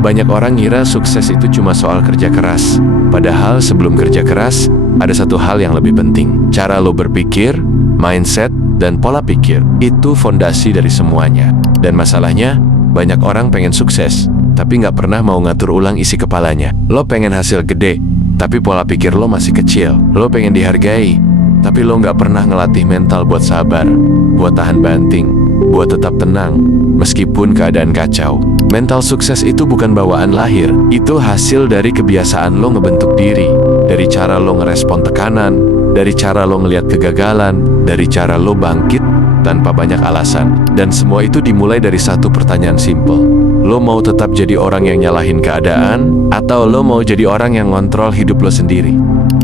Banyak orang ngira sukses itu cuma soal kerja keras. Padahal sebelum kerja keras, ada satu hal yang lebih penting. Cara lo berpikir, mindset, dan pola pikir. Itu fondasi dari semuanya. Dan masalahnya, banyak orang pengen sukses, tapi nggak pernah mau ngatur ulang isi kepalanya. Lo pengen hasil gede, tapi pola pikir lo masih kecil. Lo pengen dihargai, tapi lo nggak pernah ngelatih mental buat sabar, buat tahan banting, buat tetap tenang, meskipun keadaan kacau. Mental sukses itu bukan bawaan lahir. Itu hasil dari kebiasaan lo ngebentuk diri. Dari cara lo ngerespon tekanan, dari cara lo ngelihat kegagalan, dari cara lo bangkit tanpa banyak alasan. Dan semua itu dimulai dari satu pertanyaan simpel. Lo mau tetap jadi orang yang nyalahin keadaan, atau lo mau jadi orang yang ngontrol hidup lo sendiri?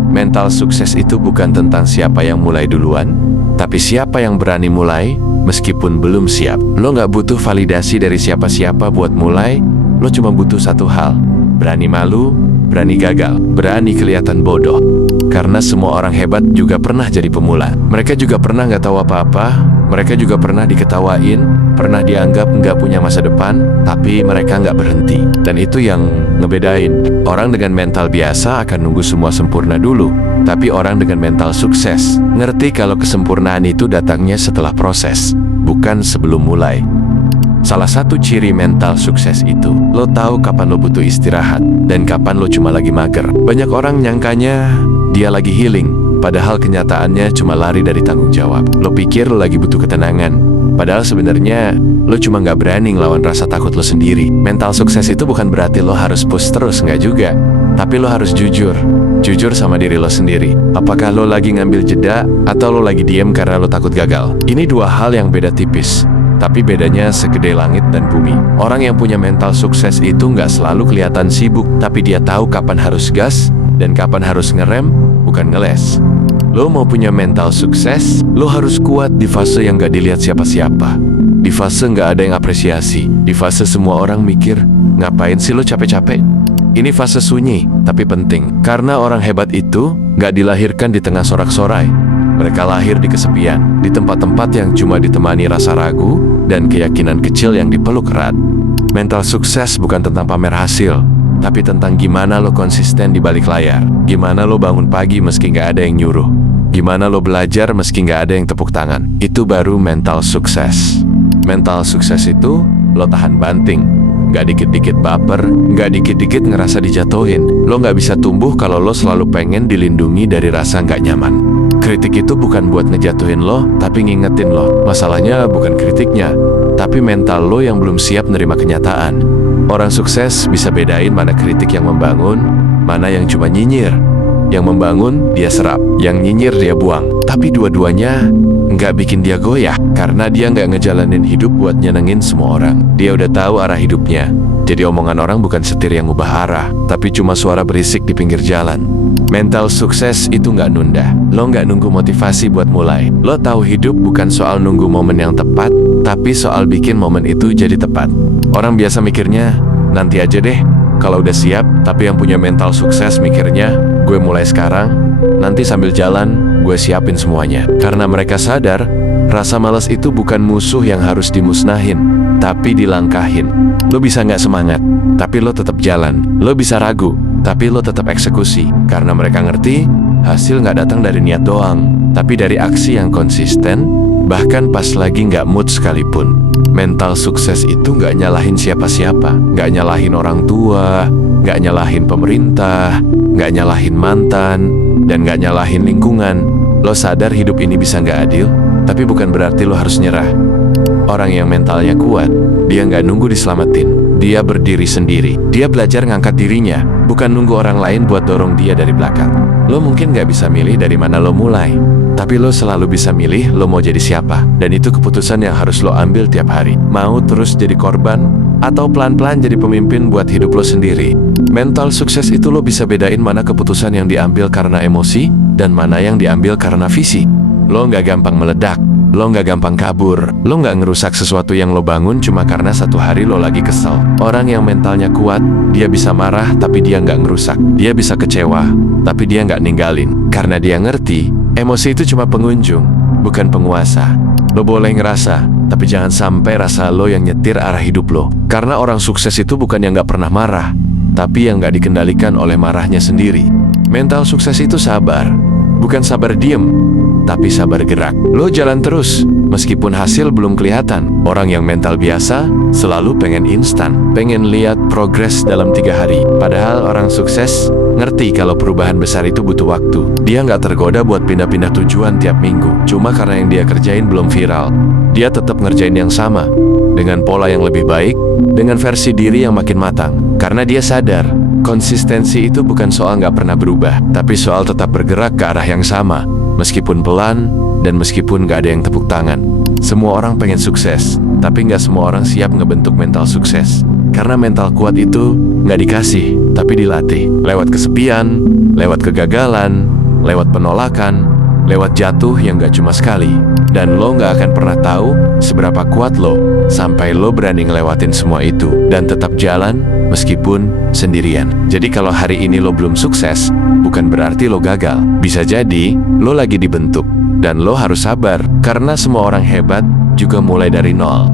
Mental sukses itu bukan tentang siapa yang mulai duluan, tapi siapa yang berani mulai meskipun belum siap. Lo nggak butuh validasi dari siapa-siapa buat mulai. Lo cuma butuh satu hal: berani malu, berani gagal, berani kelihatan bodoh. Karena semua orang hebat juga pernah jadi pemula. Mereka juga pernah nggak tahu apa-apa. Mereka juga pernah diketawain, pernah dianggap nggak punya masa depan, tapi mereka nggak berhenti. Dan itu yang ngebedain. Orang dengan mental biasa akan nunggu semua sempurna dulu, tapi orang dengan mental sukses ngerti kalau kesempurnaan itu datangnya setelah proses, bukan sebelum mulai. Salah satu ciri mental sukses itu, lo tahu kapan lo butuh istirahat, dan kapan lo cuma lagi mager. Banyak orang nyangkanya dia lagi healing, padahal kenyataannya cuma lari dari tanggung jawab. Lo pikir lo lagi butuh ketenangan, padahal sebenarnya lo cuma nggak berani ngelawan rasa takut lo sendiri. Mental sukses itu bukan berarti lo harus push terus, nggak juga. Tapi lo harus jujur sama diri lo sendiri. Apakah lo lagi ngambil jeda, atau lo lagi diem karena lo takut gagal? Ini dua hal yang beda tipis, tapi bedanya segede langit dan bumi. Orang yang punya mental sukses itu nggak selalu kelihatan sibuk, tapi dia tahu kapan harus gas dan kapan harus ngerem, bukan ngeles. Lo mau punya mental sukses, lo harus kuat di fase yang nggak dilihat siapa-siapa. Di fase nggak ada yang apresiasi. Di fase semua orang mikir, ngapain sih lo capek-capek? Ini fase sunyi, tapi penting. Karena orang hebat itu nggak dilahirkan di tengah sorak-sorai. Mereka lahir di kesepian, di tempat-tempat yang cuma ditemani rasa ragu dan keyakinan kecil yang dipeluk erat. Mental sukses bukan tentang pamer hasil, tapi tentang gimana lo konsisten di balik layar. Gimana lo bangun pagi meski nggak ada yang nyuruh. Gimana lo belajar meski nggak ada yang tepuk tangan. Itu baru mental sukses. Mental sukses itu lo tahan banting, nggak dikit-dikit baper, nggak dikit-dikit ngerasa dijatuhin. Lo nggak bisa tumbuh kalau lo selalu pengen dilindungi dari rasa nggak nyaman. Kritik itu bukan buat ngejatuhin lo, tapi ngingetin lo. Masalahnya bukan kritiknya, tapi mental lo yang belum siap nerima kenyataan. Orang sukses bisa bedain mana kritik yang membangun, mana yang cuma nyinyir. Yang membangun, dia serap. Yang nyinyir, dia buang. Tapi dua-duanya nggak bikin dia goyah, karena dia nggak ngejalanin hidup buat nyenengin semua orang. Dia udah tahu arah hidupnya. Jadi omongan orang bukan setir yang ngubah arah, tapi cuma suara berisik di pinggir jalan. Mental sukses itu nggak nunda. Lo nggak nunggu motivasi buat mulai. Lo tahu hidup bukan soal nunggu momen yang tepat, tapi soal bikin momen itu jadi tepat. Orang biasa mikirnya, nanti aja deh, kalau udah siap. Tapi yang punya mental sukses mikirnya, gue mulai sekarang, nanti sambil jalan, gue siapin semuanya. Karena mereka sadar, rasa malas itu bukan musuh yang harus dimusnahin, tapi dilangkahin. Lo bisa nggak semangat, tapi lo tetap jalan. Lo bisa ragu, tapi lo tetap eksekusi. Karena mereka ngerti, hasil nggak datang dari niat doang, tapi dari aksi yang konsisten, bahkan pas lagi nggak mood sekalipun. Mental sukses itu nggak nyalahin siapa-siapa, nggak nyalahin orang tua, nggak nyalahin pemerintah, nggak nyalahin mantan, dan nggak nyalahin lingkungan. Lo sadar hidup ini bisa nggak adil, tapi bukan berarti lo harus nyerah. Orang yang mentalnya kuat, dia nggak nunggu diselamatin. Dia berdiri sendiri. Dia belajar ngangkat dirinya, bukan nunggu orang lain buat dorong dia dari belakang. Lo mungkin nggak bisa milih dari mana lo mulai, tapi lo selalu bisa milih lo mau jadi siapa. Dan itu keputusan yang harus lo ambil tiap hari. Mau terus jadi korban, atau pelan-pelan jadi pemimpin buat hidup lo sendiri. Mental sukses itu lo bisa bedain mana keputusan yang diambil karena emosi, dan mana yang diambil karena visi. Lo nggak gampang meledak. Lo nggak gampang kabur. Lo nggak ngerusak sesuatu yang lo bangun cuma karena satu hari lo lagi kesel. Orang yang mentalnya kuat, dia bisa marah tapi dia nggak ngerusak. Dia bisa kecewa, tapi dia nggak ninggalin. Karena dia ngerti, emosi itu cuma pengunjung, bukan penguasa. Lo boleh ngerasa, Tapi jangan sampai rasa lo yang nyetir arah hidup lo. Karena orang sukses itu bukan yang gak pernah marah, tapi yang gak dikendalikan oleh marahnya sendiri. Mental sukses itu sabar. Bukan sabar diem, tapi sabar gerak. Lo jalan terus, meskipun hasil belum kelihatan. Orang yang mental biasa selalu pengen instan, pengen lihat progres dalam 3 hari. Padahal orang sukses ngerti kalau perubahan besar itu butuh waktu. Dia nggak tergoda buat pindah-pindah tujuan tiap minggu, cuma karena yang dia kerjain belum viral. Dia tetap ngerjain yang sama, dengan pola yang lebih baik, dengan versi diri yang makin matang. Karena dia sadar, konsistensi itu bukan soal nggak pernah berubah, tapi soal tetap bergerak ke arah yang sama, meskipun pelan, dan meskipun nggak ada yang tepuk tangan. Semua orang pengen sukses, tapi nggak semua orang siap ngebentuk mental sukses. Karena mental kuat itu nggak dikasih, tapi dilatih. Lewat kesepian, lewat kegagalan, lewat penolakan, lewat jatuh yang nggak cuma sekali. Dan lo nggak akan pernah tahu seberapa kuat lo, sampai lo berani ngelewatin semua itu, dan tetap jalan meskipun sendirian. Jadi kalau hari ini lo belum sukses, bukan berarti lo gagal. Bisa jadi lo lagi dibentuk, dan lo harus sabar, karena semua orang hebat juga mulai dari nol.